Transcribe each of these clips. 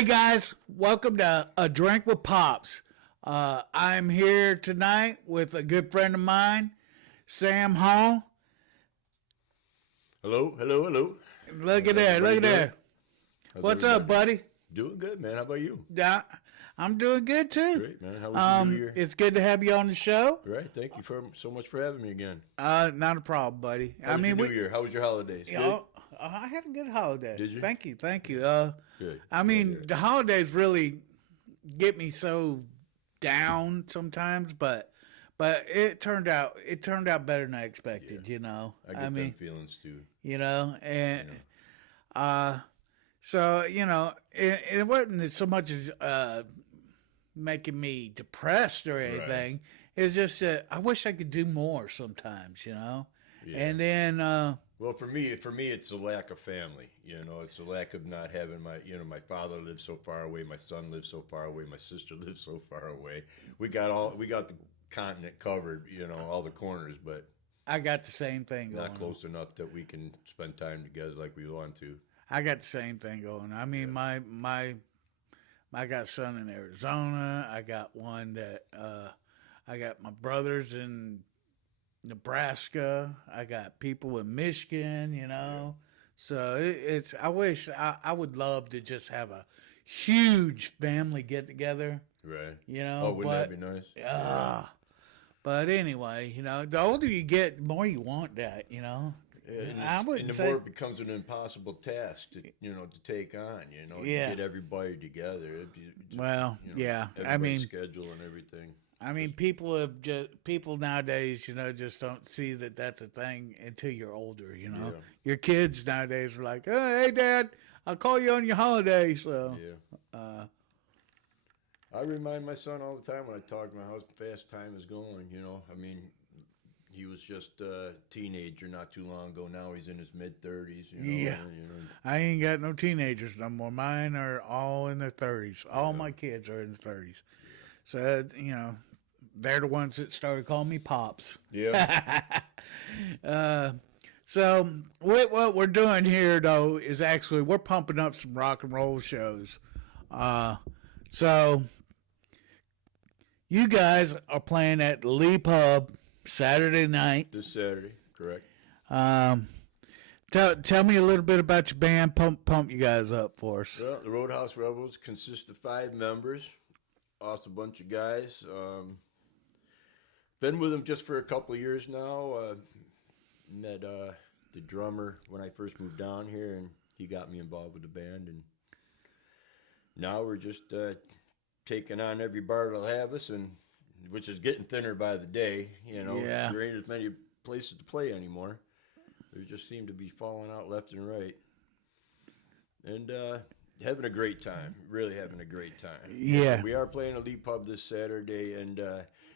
Hey guys, welcome to A Drink with Pops. I'm here tonight with a good friend of mine, Sam Hall. Hello, hello, hello. Look at How's there, look everybody at doing? there. How's What's up, everybody? buddy? Doing good, man. How about you? Yeah, I'm doing good too. Great, man. How was your New Year? It's good to have you on the show. Right. Thank you so much for having me again. Not a problem, buddy. How was your New Year? How was your holidays? You know, I had a good holiday. Did you? Thank you, thank you. Good. I mean, the holidays really get me so down sometimes, but it turned out better than I expected. Yeah. You know, I get them feelings too. you know, and so you know, it wasn't so much as making me depressed or anything. Right. It's just that I wish I could do more sometimes. You know, Yeah. and then Well, for me, it's a lack of family. You know, it's a lack of not having my father lives so far away, my son lives so far away, my sister lives so far away. We got the continent covered, you know, all the corners, but I got the same thing going not close enough that we can spend time together like we want to. I got the same thing going. I mean, I got a son in Arizona. I got one that I got my brothers in Nebraska. I got people in Michigan. You know, so it's. I wish I would love to just have a huge family get together. Right. You know, Oh, wouldn't that be nice? Yeah. But anyway, you know, the older you get, the more you want that. You know. I wouldn't and the say more it becomes an impossible task to take on, Yeah. to get everybody together. Well, yeah. I everybody's mean, schedule and everything. People nowadays, you know, just don't see that that's a thing until you're older. You know, Yeah. your kids nowadays are like, "Oh, hey, Dad, I'll call you on your holiday." So, Yeah. I remind my son all the time when I talk about how fast time is going. You know, I mean, he was just a teenager not too long ago. Now he's in his mid-30s. You know, Yeah. I ain't got no teenagers no more. Mine are all in their 30s. All my kids are in their 30s. So, you know, they're the ones that started calling me Pops. Yeah. So what we're doing here, though, is actually we're pumping up some rock and roll shows. So you guys are playing at the Lee Pub Saturday night. This Saturday, correct? Tell me a little bit about your band. Pump you guys up for us. Well, the Roadhouse Rebels consists of 5 members. Awesome bunch of guys. Been with them just for a couple of years now. Met the drummer when I first moved down here, and he got me involved with the band. And now we're just taking on every bar that'll have us, and which is getting thinner by the day. You know, Yeah. there ain't as many places to play anymore. There just seem to be falling out left and right. And having a great time, really having a great time. Yeah. We are playing a Lee Pub this Saturday, and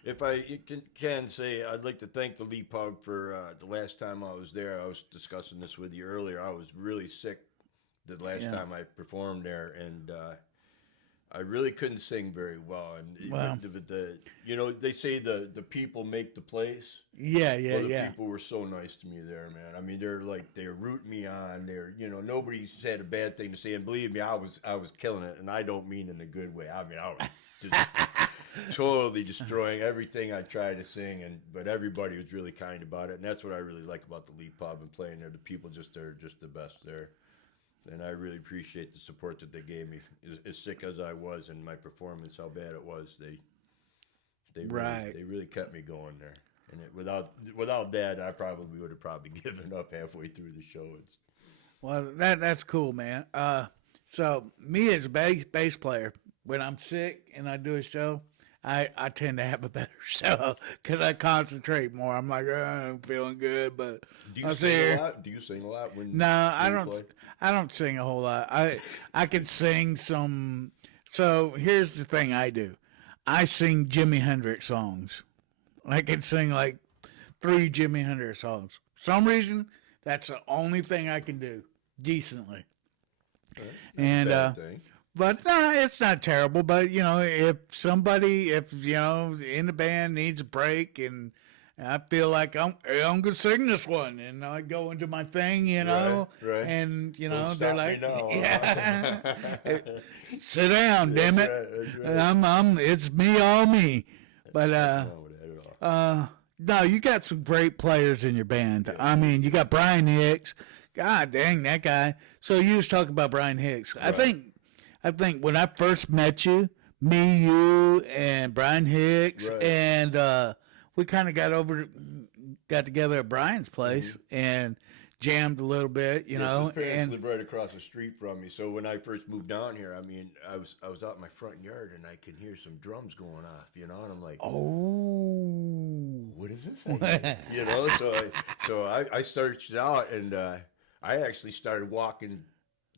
if I can say, I'd like to thank the Lee Pub for the last time I was there. I was discussing this with you earlier. I was really sick the last time I performed there, and I really couldn't sing very well. And Wow. they say the people make the place. Yeah, Well, the yeah. people were so nice to me there, man. I mean, they're rooting me on. Nobody's had a bad thing to say, and believe me, I was killing it, and I don't mean in a good way. I mean, I was just totally destroying everything I tried to sing, but everybody was really kind about it, and that's what I really like about the Lee Pub and playing there. The people are just the best there, and I really appreciate the support that they gave me. As sick as I was in my performance, how bad it was, they really kept me going there. And without that, I probably would have given up halfway through the show. Well, that's cool, man. So me as a bass player, when I'm sick and I do a show, I tend to have a better show because I concentrate more. I'm like, I'm feeling good, but do you sing a lot? Do you sing a lot when? No, I you don't. play? I don't sing a whole lot. I can sing some. So here's the thing I do. I sing Jimi Hendrix songs. I can sing like 3 Jimi Hendrix songs. For some reason, that's the only thing I can do decently. And Thing. but it's not terrible. But you know, if somebody, in the band needs a break and And I feel like I'm gonna sing this one, and I go into my thing, you know, right. And you Don't know, stop they're me like, now, yeah, sit down, damn it. That's right. It's me, all me. But Nothing wrong with that at all. no, you got some great players in your band. I mean, you got Brian Hicks. God dang, that guy. So you was talking about Brian Hicks. Right. I think when I first met you, me, you, and Brian Hicks, Right. and we kind of got together at Brian's place and jammed a little bit, you know. His parents And live right across the street from me. So when I first moved down here, I mean, I was out in my front yard and I can hear some drums going off, you know, and I'm like, oh, what is this? You know, so I searched it out, and I actually started walking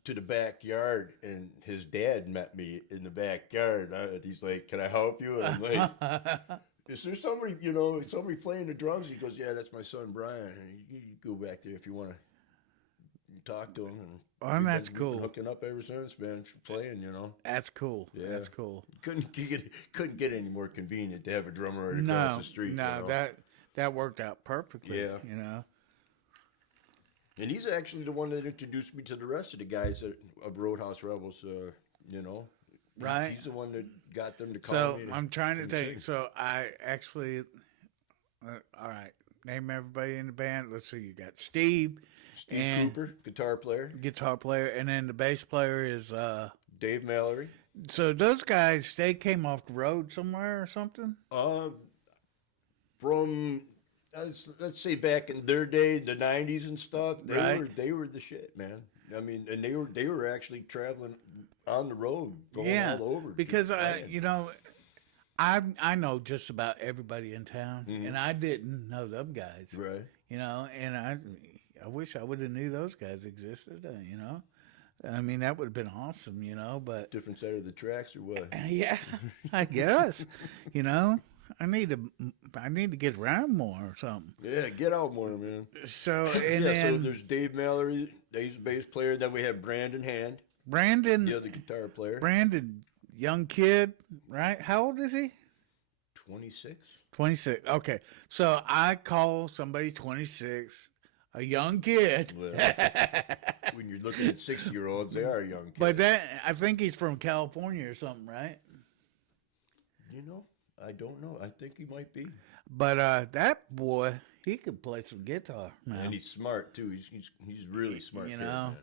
to the backyard, and his dad met me in the backyard. And he's like, "Can I help you?" And I'm like, "Is there somebody playing the drums?" He goes, "Yeah, that's my son Brian. And you go back there if you want to talk to him." And that's we've cool. been hooking up ever since, man. Playing, you know. That's cool. Yeah. That's cool. Couldn't get any more convenient to have a drummer right across the street. No, you know? that worked out perfectly. Yeah. You know. And he's actually the one that introduced me to the rest of the guys of Roadhouse Rebels. You know, Right. He's the one that got them to call So me. I'm trying to and think. sing. So I actually, all right, name everybody in the band. Let's see. You got Steve and Cooper, guitar player. guitar player, and then the bass player is. Dave Mallory. So those guys, they came off the road somewhere or something. From let's say back in their day, the '90s and stuff, they were the shit, man. I mean, and they were actually traveling on the road, going all over. Because you know, I know just about everybody in town, and I didn't know them guys. Right. You know, and I wish I would have knew those guys existed. You know, I mean that would have been awesome. You know, but Different side of the tracks or what? yeah, I guess. You know, I need to get around more or something. Yeah, get out more, man. So and So then there's Dave Mallory, he's a bass player. Then we have Brandon Hand, Brandon, the other guitar player. Brandon, young kid, right? How old is he? 26. 26. Okay. So I call somebody 26 a young kid. Well, when you're looking at 60-year-olds, they are young kids. But I think he's from California or something, right? You know, I don't know. I think he might be. But that boy, he could play some guitar. Man. And he's smart too. He's really smart. You kid, know.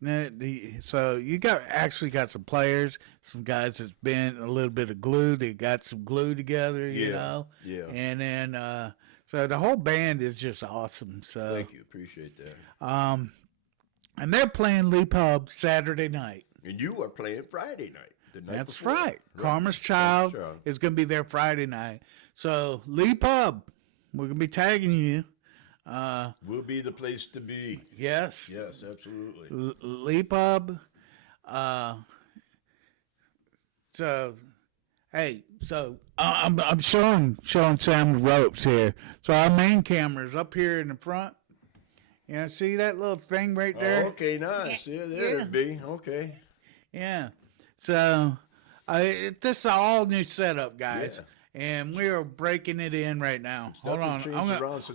man. So you actually got some players, some guys that's been a little bit of glue. They got some glue together, you know. Yeah. And then so the whole band is just awesome. So Thank you. Appreciate that. and they're playing Lee Pub Saturday night. And you are playing Friday night. The night That's before. right. Karma's Child is going to be there Friday night. So Lee Pub, we're going to be tagging you. Will be the place to be. Yes. Yes, absolutely. Lee Pub. So, hey, so I'm showing Sam the ropes here. So our main camera is up here in the front. You know, see that little thing right there? Oh, okay, nice. Yeah, there it be. Okay. Yeah. So this is an all new setup, guys. Yeah. And we are breaking it in right now. Hold on. I'm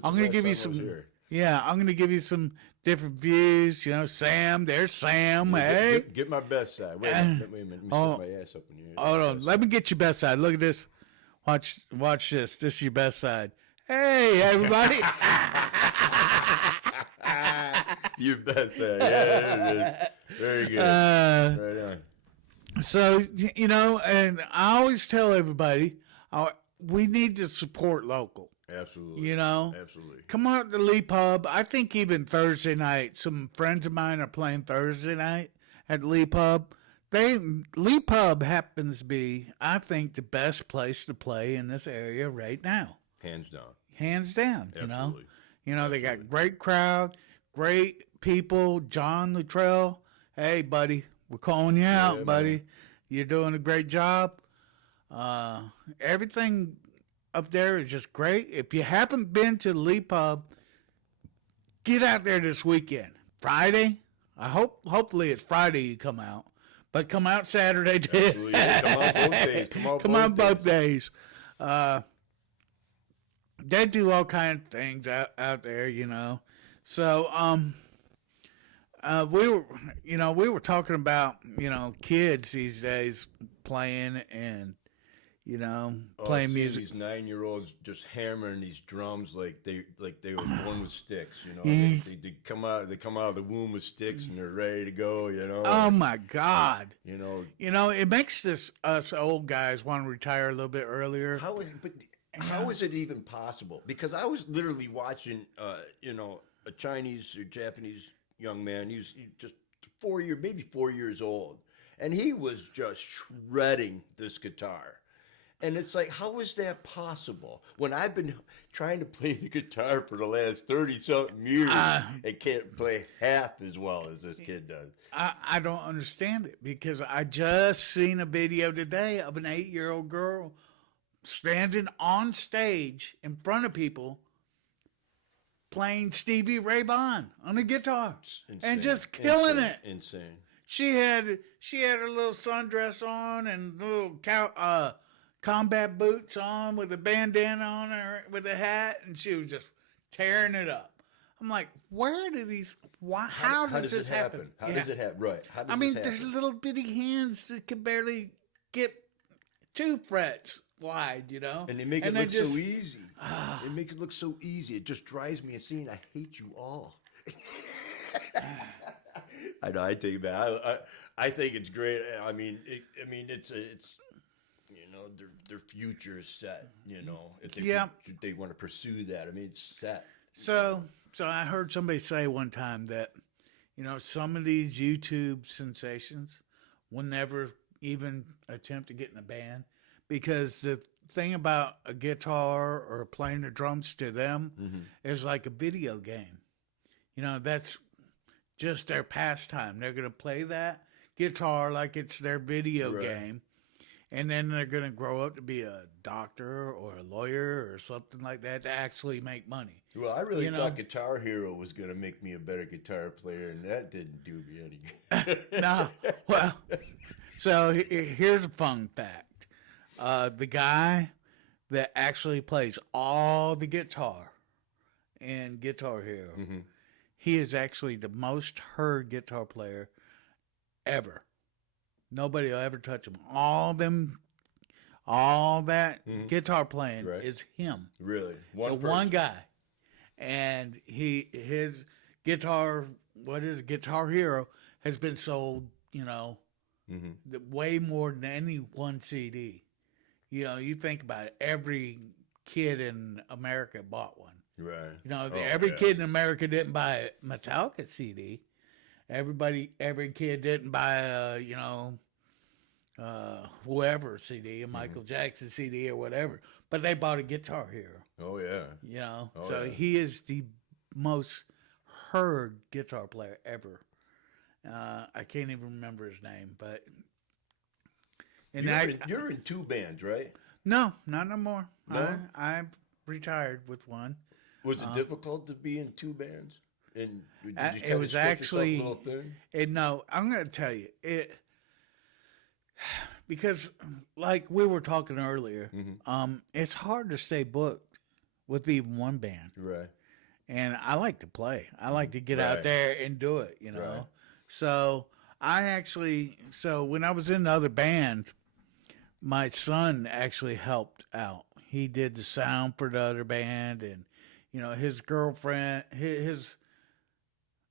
going to give you some. Yeah, I'm going to give you some different views. You know, Sam. There's Sam. Hey. Get my best side. Wait a minute. Let me stick my ass up in here. Hold on. Let me get your best side. Look at this. Watch this. This is your best side. Hey, everybody. Your best side. Yeah, there it is. Very good. Right on. So, you know, and I always tell everybody, we need to support local. Absolutely. You know? Absolutely. Come out to Lee Pub. I think even Thursday night, some friends of mine are playing Thursday night at Lee Pub. Lee Pub happens to be, I think, the best place to play in this area right now. Hands down. Hands down, Absolutely. you know? You know, they got great crowd, great people. John Luttrell, hey, buddy, we're calling you out, buddy. Man. You're doing a great job. Everything up there is just great. If you haven't been to the Lee Pub, get out there this weekend. Friday, hopefully it's Friday you come out, but come out Saturday too. Absolutely. Yeah, come on both days. Come on both days. they do all kind of things out there, you know. So we were, we were talking about, kids these days playing and, Oh, playing seeing music. these 9-year-olds just hammering these drums like they were born with sticks. Yeah. They come out of the womb with sticks and they're ready to go. Oh my God! You know It makes us old guys want to retire a little bit earlier. how is it even possible? Because I was literally watching, a Chinese or Japanese young man. He's just maybe 4 years old, and he was just shredding this guitar. And it's like, how is that possible? When I've been trying to play the guitar for the last 30-something years, and can't play half as well as this kid does. I don't understand it because I just seen a video today of an 8-year-old girl standing on stage in front of people playing Stevie Ray Vaughan on a guitar and just killing it. Insane. She had her little sundress on and little combat boots on with a bandana on her with a hat, and she was just tearing it up. I'm like, where did these? Why? How does this happen? How does it happen? Right. How does I mean, this there's happen? little bitty hands that can barely get 2 frets wide, And they make it look so easy. They make it look so easy. It just drives me insane. I hate you all. I know. I take it back. I think it's great. I mean, it's their future is set. If they want to pursue that. I mean, it's set. So I heard somebody say one time that, some of these YouTube sensations will never even attempt to get in a band because the thing about a guitar or playing the drums to them is like a video game. That's just their pastime. They're going to play that guitar like it's their video game. And then they're going to grow up to be a doctor or a lawyer or something like that to actually make money. Well, I really thought Guitar Hero was going to make me a better guitar player, and that didn't do me any good. No. Well, so here's a fun fact. The guy that actually plays all the guitar in Guitar Hero, he is actually the most heard guitar player ever. Nobody will ever touch him. All that guitar playing is him. Really? One guy. And his guitar, Guitar Hero, has been sold, way more than any one CD. You think about it, every kid in America bought one. Right. Every kid in America didn't buy a Metallica CD. Every kid didn't buy whoever CD, a Michael Jackson CD or whatever, but they bought a Guitar Hero. Oh yeah. He is the most heard guitar player ever. I can't even remember his name, but you're in 2 bands, right? No, not no more. No? I retired with one. Was it difficult to be in 2 bands? And did you it was actually a little thin? No. I'm going to tell you because like we were talking earlier, it's hard to stay booked with even one band, right? And I like to play. I like to get out there and do it, Right. So when I was in the other band, my son actually helped out. He did the sound for the other band, and his girlfriend,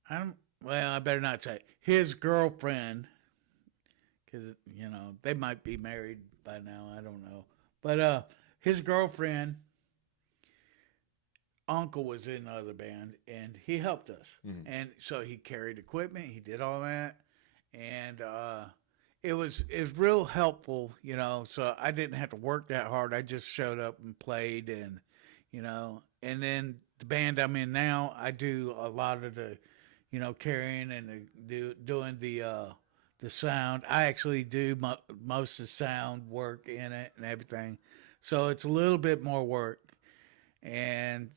I better not say his girlfriend, because they might be married by now. I don't know, but his girlfriend uncle was in the other band, and he helped us, and so he carried equipment. He did all that, and it was real helpful. So I didn't have to work that hard. I just showed up and played, and and then the band I'm in now, I do a lot of the carrying and doing the sound. I actually do most of the sound work in it and everything. So it's a little bit more work. And,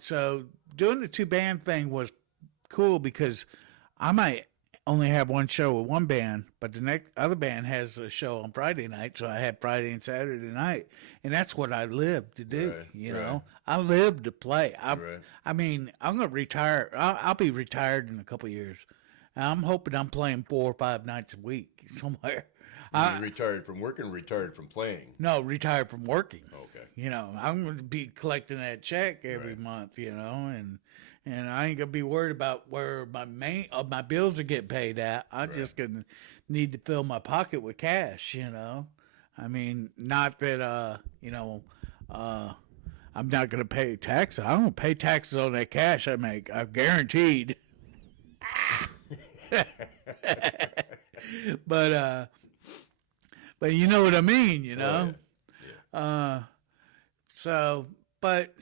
so doing the 2 band thing was cool because I might only have one show with one band, but the next other band has a show on Friday night, so I had Friday and Saturday night, and that's what I live to do. Right, You right. know, I live to play. Right. I mean, I'm gonna retire. I'll be retired in a couple of years. I'm hoping I'm playing 4 or 5 nights a week somewhere. You retired from working, retired from playing. No, retired from working. Okay. You know, I'm going to be collecting that check every Right. month. You know, and I ain't gonna be worried about where my bills are getting paid at. I'm just gonna need to fill my pocket with cash. You know, I mean, not that I'm not gonna pay taxes. I don't pay taxes on that cash I make. I'm guaranteed. But you know what I mean, you know. So, but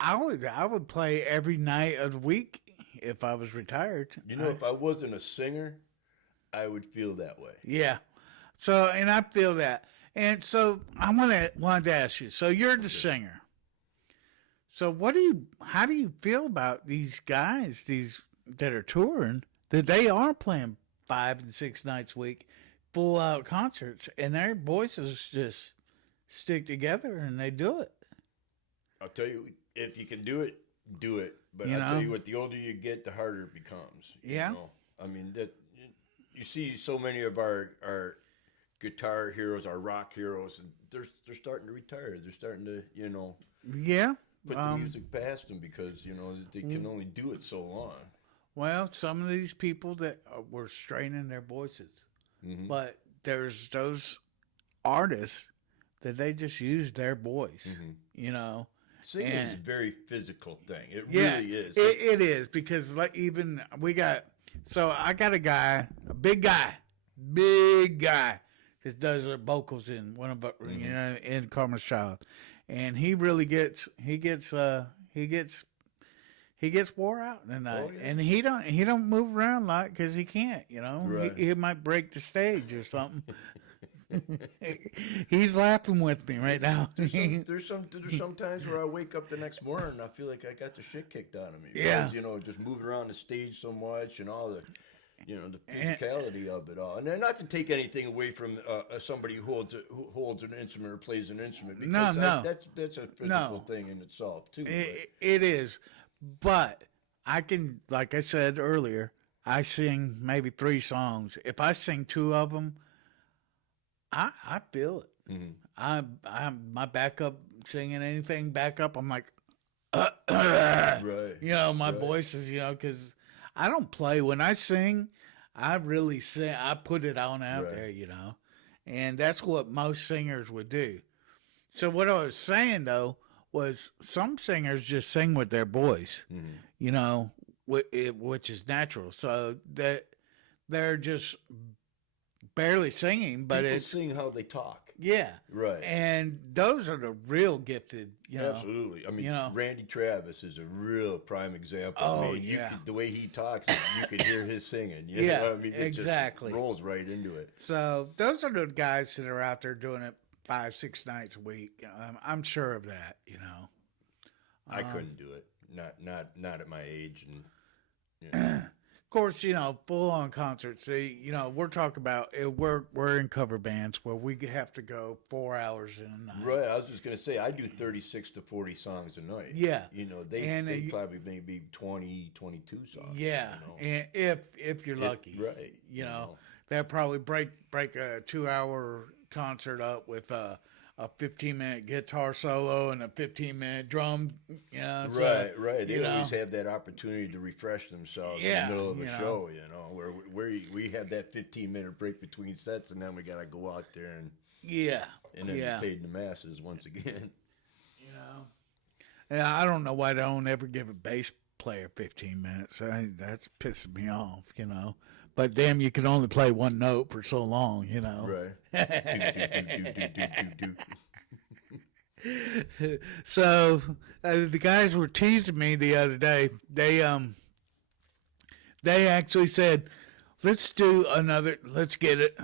I would play every night of the week if I was retired. You know, if I wasn't a singer, I would feel that way. Yeah. So, and I feel that, and so I wanted to ask you. So you're the singer. So how do you feel about these guys, these that are touring, that they are playing 5 and 6 nights a week, full out concerts, and their voices just stick together and they do it. I'll tell you, if you can do it, do it. But I'll tell you what, the older you get, the harder it becomes. Yeah. You know? I mean, you see so many of our guitar heroes, our rock heroes, and they're starting to retire. They're starting to, Yeah. put the music past them because, they can only do it so long. Well, some of these people that were straining their voices, but there's those artists that they just use their voice, you know. Singing is a very physical thing. It Yeah, really is. It is because I got a guy, a big guy that does the vocals in one of in Karma's Child, and he really gets wore out in the night, and he don't move around like because he can't, Right. he might break the stage or something. He's laughing with me right now. There's some times where I wake up the next morning and I feel like I got the shit kicked out of me. Yeah. Because, just moving around the stage so much and all the, the physicality of it all. And then not to take anything away from somebody who holds an instrument or plays an instrument. Because that's a physical thing in itself too. It is, but I can, like I said earlier, I sing maybe 3 songs. If I sing 2 of them, I feel it. I'm my backup singing anything backup. I'm like, right. My voice is, because I don't play when I sing. I really sing. I put it on out there, and that's what most singers would do. So what I was saying though was some singers just sing with their voice, which is natural. So that they're just barely singing, but People it's sing how they talk. Yeah, right. And those are the real gifted. Absolutely. I mean, Randy Travis is a real prime example. Oh, I mean, the way he talks, you could hear his singing. You know what I mean? It exactly. Just rolls right into it. So those are the guys that are out there doing it 5, 6 nights a week. I'm sure of that. I couldn't do it. Not at my age, and of course, full on concerts. We're talking about we're in cover bands where we have to go 4 hours in a night. Right. I was just gonna say I do 36 to 40 songs a night. Yeah. They probably maybe 20, 22 songs. Yeah. And if you're lucky, right. They'll probably break a 2-hour concert up with a 15-minute guitar solo and a 15-minute drum. Right. They always have that opportunity to refresh themselves in the middle of a show. Where we have that 15-minute break between sets, and then we gotta go out there and entertain the masses once again. Yeah, I don't know why they don't ever give a bass player 15 minutes. That's pissing me off. But damn, you can only play one note for so long. Right. So the guys were teasing me the other day. They actually said, let's get it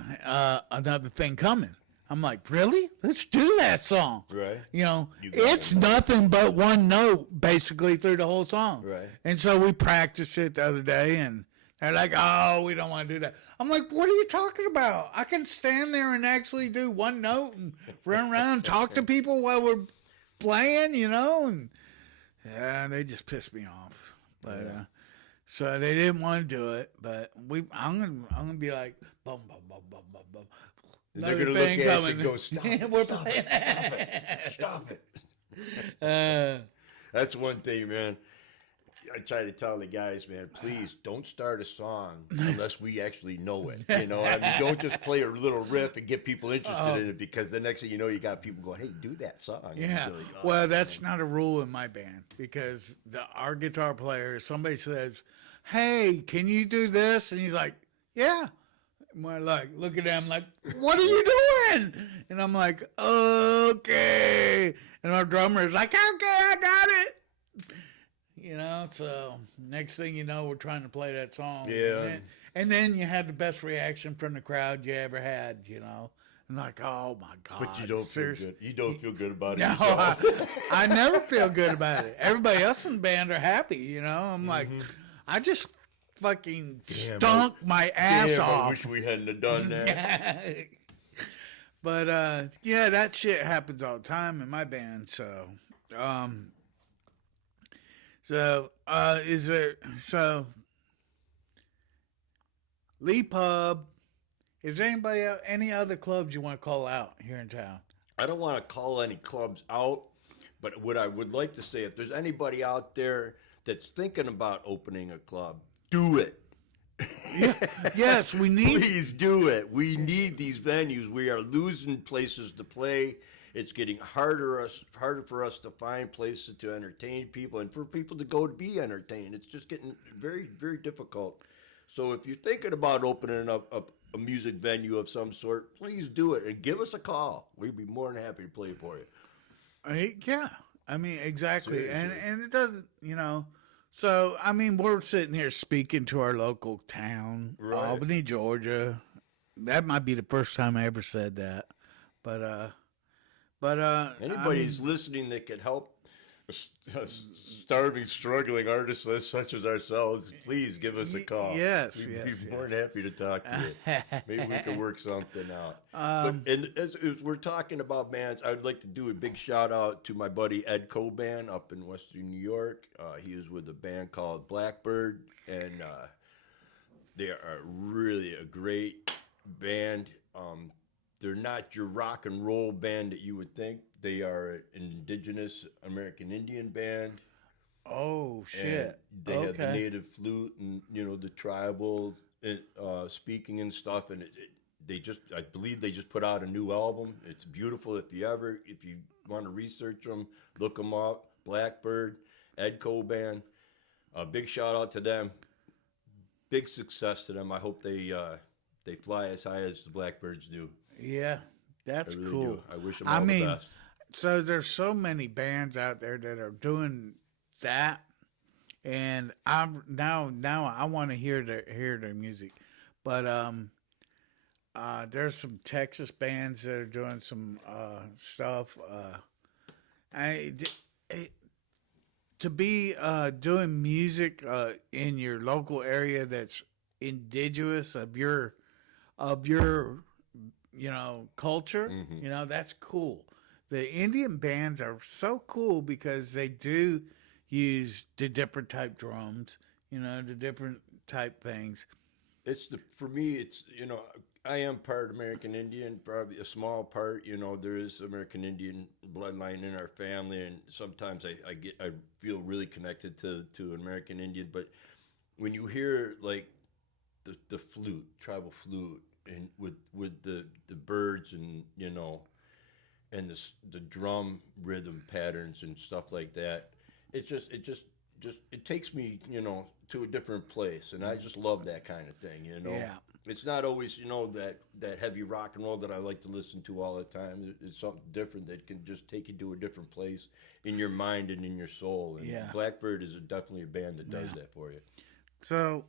another thing coming. I'm like, really? Let's do that song. Right. It's nothing but one note basically through the whole song. Right. And so we practiced it the other day, and They're like, oh, we don't want to do that. I'm like, what are you talking about? I can stand there and actually do one note and run around and talk to people while we're playing, And yeah, they just pissed me off. But so they didn't want to do it. But I'm gonna be like, boom, boom, boom, boom, boom, boom. They're gonna look at you and go, stop it, We're stop playing. it, stop it. That's one thing, man. I try to tell the guys, man, please don't start a song unless we actually know it. I mean, don't just play a little riff and get people interested in it, because the next thing you know, you got people going, hey, do that song. Yeah. Like, oh, well, that's not a rule in my band, because our guitar player, somebody says, hey, can you do this? And he's like, yeah. And we're like, look at him like, what are you doing? And I'm like, okay. And our drummer is like, okay, I got it. So next thing you know, we're trying to play that song. Yeah. And then you had the best reaction from the crowd you ever had, And like, oh my God. but you don't feel good. You don't feel good about it No, yourself. I never feel good about it. Everybody else in the band are happy, I'm like, I just fucking stunk my ass off. I wish we hadn't have done that. But that shit happens all the time in my band. So, Lee Pub. Is there any other clubs you want to call out here in town? I don't want to call any clubs out, but what I would like to say, if there's anybody out there that's thinking about opening a club, do it. Yes, we need. Please do it. We need these venues. We are losing places to play. It's getting harder for us to find places to entertain people and for people to go to be entertained. It's just getting very, very difficult. So if you're thinking about opening up a music venue of some sort, please do it and give us a call. We'd be more than happy to play for you. Yeah, I mean, exactly. Seriously. And it doesn't, So, I mean, we're sitting here speaking to our local town, Right. Albany, Georgia. That might be the first time I ever said that. But Anybody who's listening that could help starving, struggling artists such as ourselves, please give us a call. Yes, We'd yes, be more than happy to talk to you. Maybe we can work something out. And as we're talking about bands, I would like to do a big shout out to my buddy Ed Coban up in Western New York. He is with a band called Blackbird, and they are really a great band. They're not your rock and roll band that you would think. They are an indigenous American Indian band. Oh, shit. And they have the native flute and, the tribal speaking and stuff. And I believe they just put out a new album. It's beautiful. If you want to research them, look them up. Blackbird, Ed Coban. A big shout out to them. Big success to them. I hope they fly as high as the Blackbirds do. Yeah, that's really cool. Do. I wish them all the best. So there's so many bands out there that are doing that, and now I want to hear their music, but there's some Texas bands that are doing some stuff. To be doing music in your local area that's indigenous of your culture, that's cool. The Indian bands are so cool because they do use the different type drums, the different type things. For me, I am part American Indian, probably a small part. There is American Indian bloodline in our family, and sometimes I feel really connected to an American Indian. But when you hear like the flute, tribal flute, and with the birds and and the drum rhythm patterns and stuff like that, it takes me to a different place, and I just love that kind of thing. Yeah. It's not always that heavy rock and roll that I like to listen to all the time. It's something different that can just take you to a different place in your mind and in your soul. And Blackbird is definitely a band that does that for you. So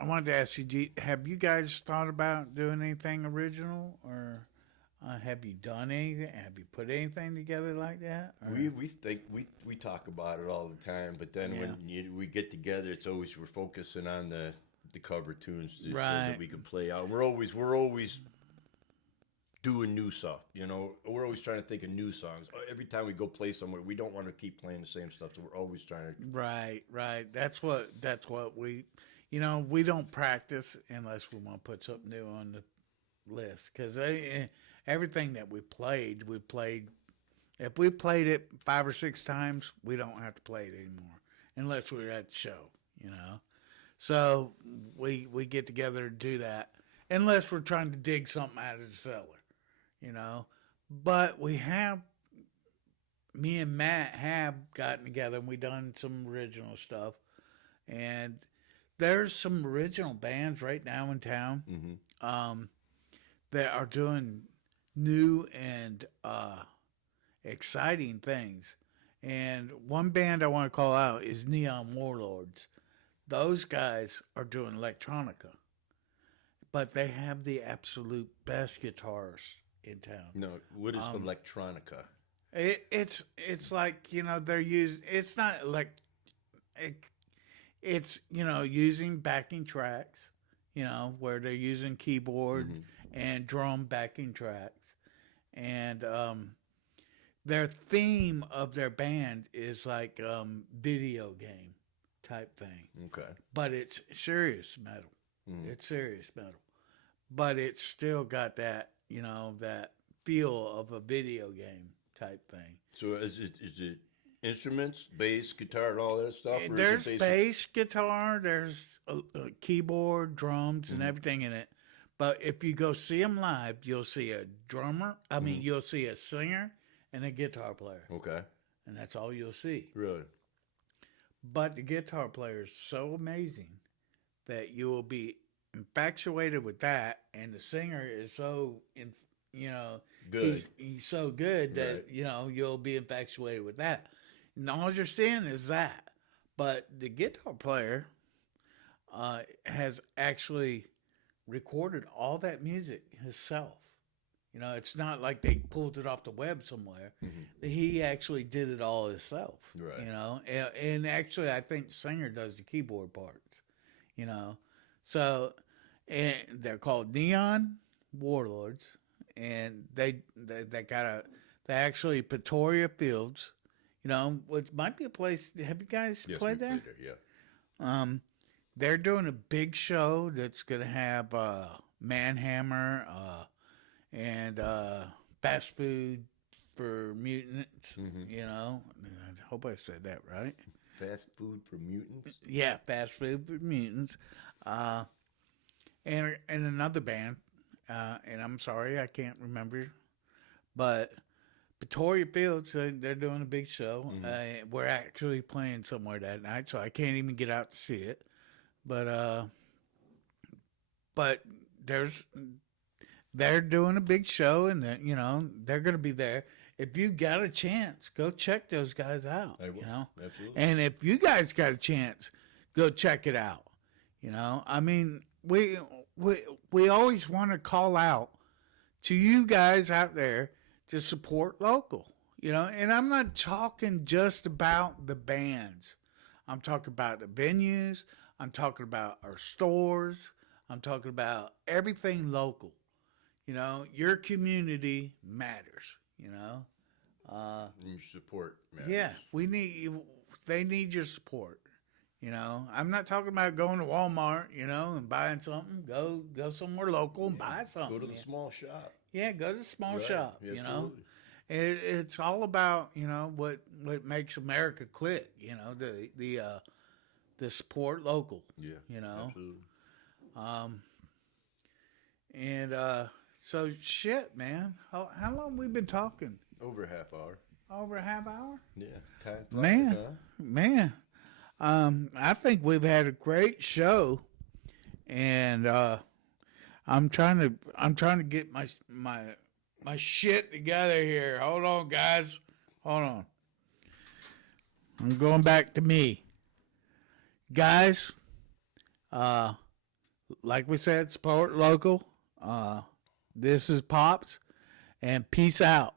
I wanted to ask you, have you guys thought about doing anything original, or have you done anything? Have you put anything together like that? Or? We talk about it all the time, but then when we get together, it's always we're focusing on the the cover tunes so Right. that we can play out. We're always doing new stuff. You know, we're always trying to think of new songs. Every time we go play somewhere, we don't want to keep playing the same stuff. So we're always trying to. Right, right. That's what we, we don't practice unless we want to put something new on the list because everything that we played. If we played it 5 or 6 times, we don't have to play it anymore unless we're at the show. So we get together and do that unless we're trying to dig something out of the cellar. But me and Matt have gotten together and we done some original stuff, and there's some original bands right now in town that are doing new and exciting things. And one band I want to call out is Neon Warlords. Those guys are doing electronica, but they have the absolute best guitarists in town. No, what is electronica? It's like they're using. It's not like it's using backing tracks. Where they're using keyboard and drum backing tracks, and their theme of their band is like video game type thing. Okay. But it's serious metal. It's serious metal. But it's still got that, that feel of a video game type thing. So is it instruments, bass, guitar, and all that stuff? Or There's is it bass, guitar, there's a keyboard, drums, and everything in it. But if you go see them live, you'll see a drummer. You'll see a singer and a guitar player. Okay. And that's all you'll see. Really? But the guitar player is so amazing that you will be infatuated with that, and the singer is so, Good. He's so good that you'll be infatuated with that. And all you're seeing is that. But the guitar player has actually recorded all that music himself. It's not like they pulled it off the web somewhere. He actually did it all himself. Right. And actually, I think the singer does the keyboard parts. So, and they're called Neon Warlords, and they actually Pretoria Fields, which might be a place. Have you guys played there? Yeah. They're doing a big show that's going to have Manhammer and fast food for mutants. I hope I said that right. Fast food for mutants? Yeah, fast food for mutants. And another band, and I'm sorry, I can't remember, but Pretoria Fields, they're doing a big show. We're actually playing somewhere that night, so I can't even get out to see it. But they're doing a big show, and they're going to be there. If you got a chance, go check those guys out. I will. Absolutely. And if you guys got a chance, go check it out. We always want to call out to you guys out there to support local. And I'm not talking just about the bands. I'm talking about the venues. I'm talking about our stores. I'm talking about everything local. Your community matters. Your support matters. Yeah, they need your support. I'm not talking about going to Walmart, and buying something. Go somewhere local and buy something. Go to the small shop. Yeah, go to the small shop. Absolutely. It's all about what makes America click. The support local. Yeah. Absolutely. And so shit, man. How long we been talking? Over a half hour. Over a half hour? Yeah. Time flies, Man. I think we've had a great show, and I'm trying to get my shit together here. Hold on, guys. Hold on. I'm going back to me, guys. Like we said, support local. This is Pops, and peace out.